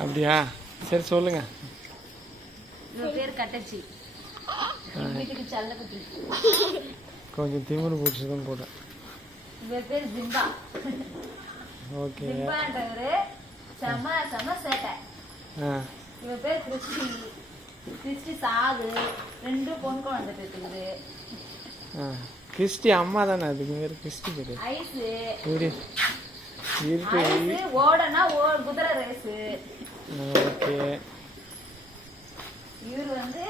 அப்படியா? சரி சொல்லுங்க. பேர் கட்டச்சி. வீட்டுக்கு செல்லக்குட்டி. கொஞ்சம் திமிரு பிடிச்சதும் போட. இவர் பேர் ஜிம்பா. ஓகே. ஜிம்பான்றவரு செம சேட்டை. இவர் பேர் கிறிஸ்டி சாது. 2 பொன் குழந்தை பேசுது. கிறிஸ்டி அம்மா தானே, அதுக்கு பேர் கிறிஸ்டி பேரு. ஐஸு ஓடனா குதிரை ரேஸு. ஓகே. இவர் வந்து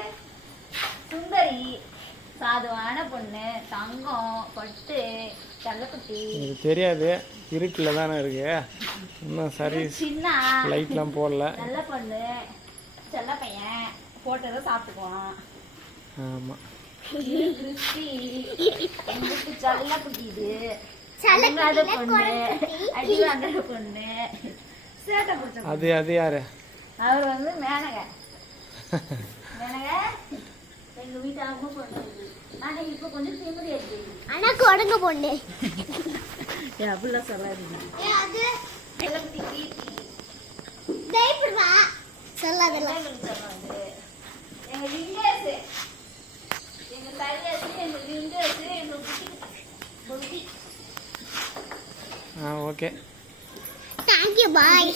சுந்தரி, சாதுவான பொண்ணு, தங்கம், பட்டு, செல்லக்குட்டி. எனக்கு தெரியாது, இருட்டில் தானே இருக்கு இன்னும். சரி, சின்ன லைட்லாம் போடல. நல்ல பொண்ணு, செல்ல பையன், போட்டதை சாப்பிட்டுக்குவான். ஆமாம். கிறிஸ்டி எங்களுக்கு செல்லக்குட்டி. இது செல்லக்காத பொண்ணு, அடி வாங்குற பொண்ணு, சேட்டை பிடிச்ச. அது யாரு? அவர் வந்து மேனக. எங்க வீட்டு அம்மா பொண்ணு. ஆனா இப்ப கொஞ்சம் திமிரி இருக்கு. ஆனா கொடுங்க பொண்ணு. அப்படிலாம் சொல்லாதீங்க. எங்க லிங்கேசு, எங்க சரியாசு, எங்க லிங்கேசு, எங்க புத்தி. ஓகே. Thank you bye.